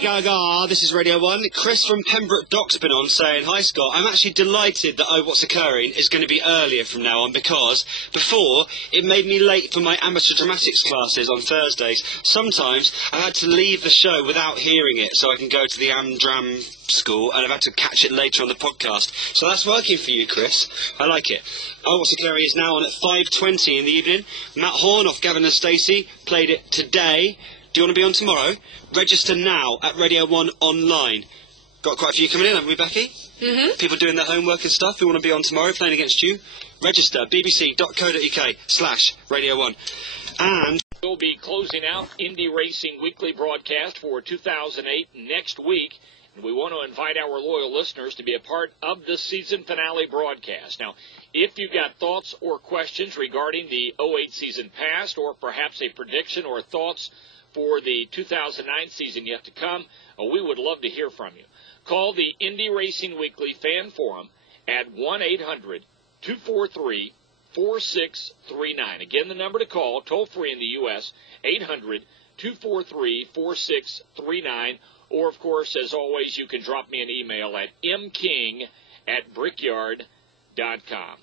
Gaga, this is Radio 1. Chris from Pembroke Dock's been on saying, "Hi Scott, I'm actually delighted that Oh What's Occurring is going to be earlier from now on because before it made me late for my amateur dramatics classes on Thursdays. Sometimes I had to leave the show without hearing it so I can go to the Amdram school and I've had to catch it later on the podcast. So that's working for you, Chris. I like it. Oh What's Occurring is now on at 5:20 in the evening. Matt Horn off Gavin and Stacey played it today. Do you want to be on tomorrow? Register now at Radio 1 online. Got quite a few coming in, haven't we, Becky? Mm-hmm. People doing their homework and stuff who want to be on tomorrow playing against you. Register, bbc.co.uk/Radio 1. And we'll be closing out Indy Racing Weekly broadcast for 2008 next week. And we want to invite our loyal listeners to be a part of the season finale broadcast. Now, if you've got thoughts or questions regarding the 08 season past, or perhaps a prediction or thoughts for the 2009 season yet to come, we would love to hear from you. Call the Indy Racing Weekly Fan Forum at 1-800-243-4639. Again, the number to call, toll-free in the U.S., 800-243-4639. Or, of course, as always, you can drop me an email at mking@brickyard.com.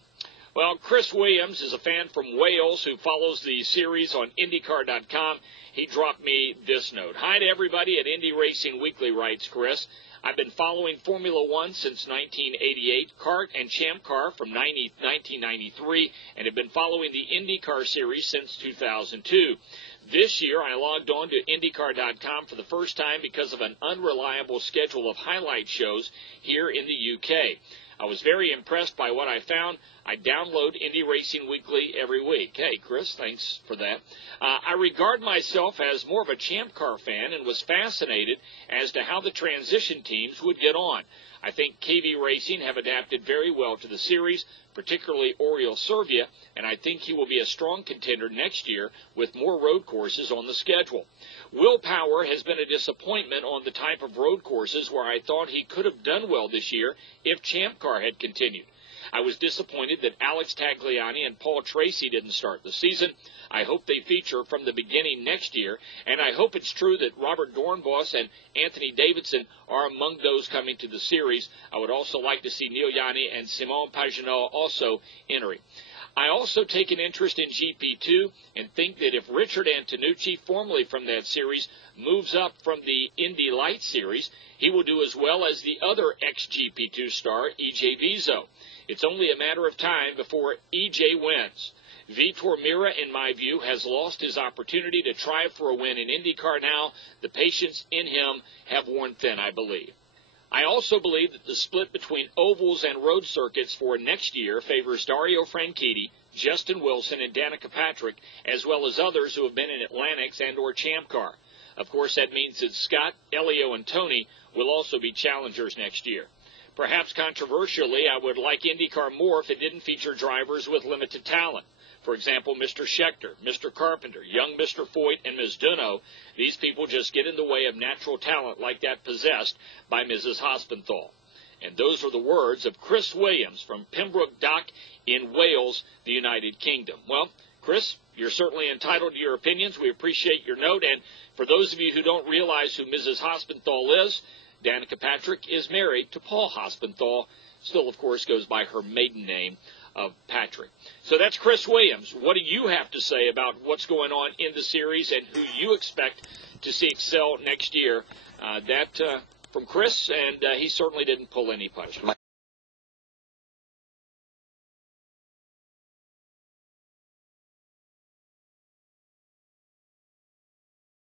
Well, Chris Williams is a fan from Wales who follows the series on IndyCar.com. He dropped me this note. "Hi to everybody at Indy Racing Weekly," writes Chris. "I've been following Formula One since 1988, kart and champ car from 1993, and have been following the IndyCar series since 2002. This year, I logged on to IndyCar.com for the first time because of an unreliable schedule of highlight shows here in the UK. I was very impressed by what I found. I download Indy Racing Weekly every week." Hey, Chris, thanks for that. "I regard myself as more of a champ car fan and was fascinated as to how the transition teams would get on. I think KV Racing have adapted very well to the series, particularly Oriol Servia, and I think he will be a strong contender next year with more road courses on the schedule. Will Power has been a disappointment on the type of road courses where I thought he could have done well this year if Champ Car had continued. I was disappointed that Alex Tagliani and Paul Tracy didn't start the season. I hope they feature from the beginning next year, and I hope it's true that Robert Dornbos and Anthony Davidson are among those coming to the series. I would also like to see Neil Yanni and Simon Pagenaud also entering. I also take an interest in GP2 and think that if Richard Antonucci, formerly from that series, moves up from the Indy Light series, he will do as well as the other ex-GP2 star, EJ Vizo. It's only a matter of time before EJ wins. Vitor Meira, in my view, has lost his opportunity to try for a win in IndyCar now. The patience in him have worn thin, I believe. I also believe that the split between ovals and road circuits for next year favors Dario Franchitti, Justin Wilson, and Danica Patrick, as well as others who have been in Atlantics and or Champ Car. Of course, that means that Scott, Elio, and Tony will also be challengers next year. Perhaps controversially, I would like IndyCar more if it didn't feature drivers with limited talent. For example, Mr. Schechter, Mr. Carpenter, young Mr. Foyt, and Ms. Duno. These people just get in the way of natural talent like that possessed by Mrs. Hospenthal." And those are the words of Chris Williams from Pembroke Dock in Wales, the United Kingdom. Well, Chris, you're certainly entitled to your opinions. We appreciate your note. And for those of you who don't realize who Mrs. Hospenthal is, Danica Patrick is married to Paul Hospenthal, still, of course, goes by her maiden name of Patrick. So that's Chris Williams. What do you have to say about what's going on in the series and who you expect to see excel next year? That from Chris, and he certainly didn't pull any punches.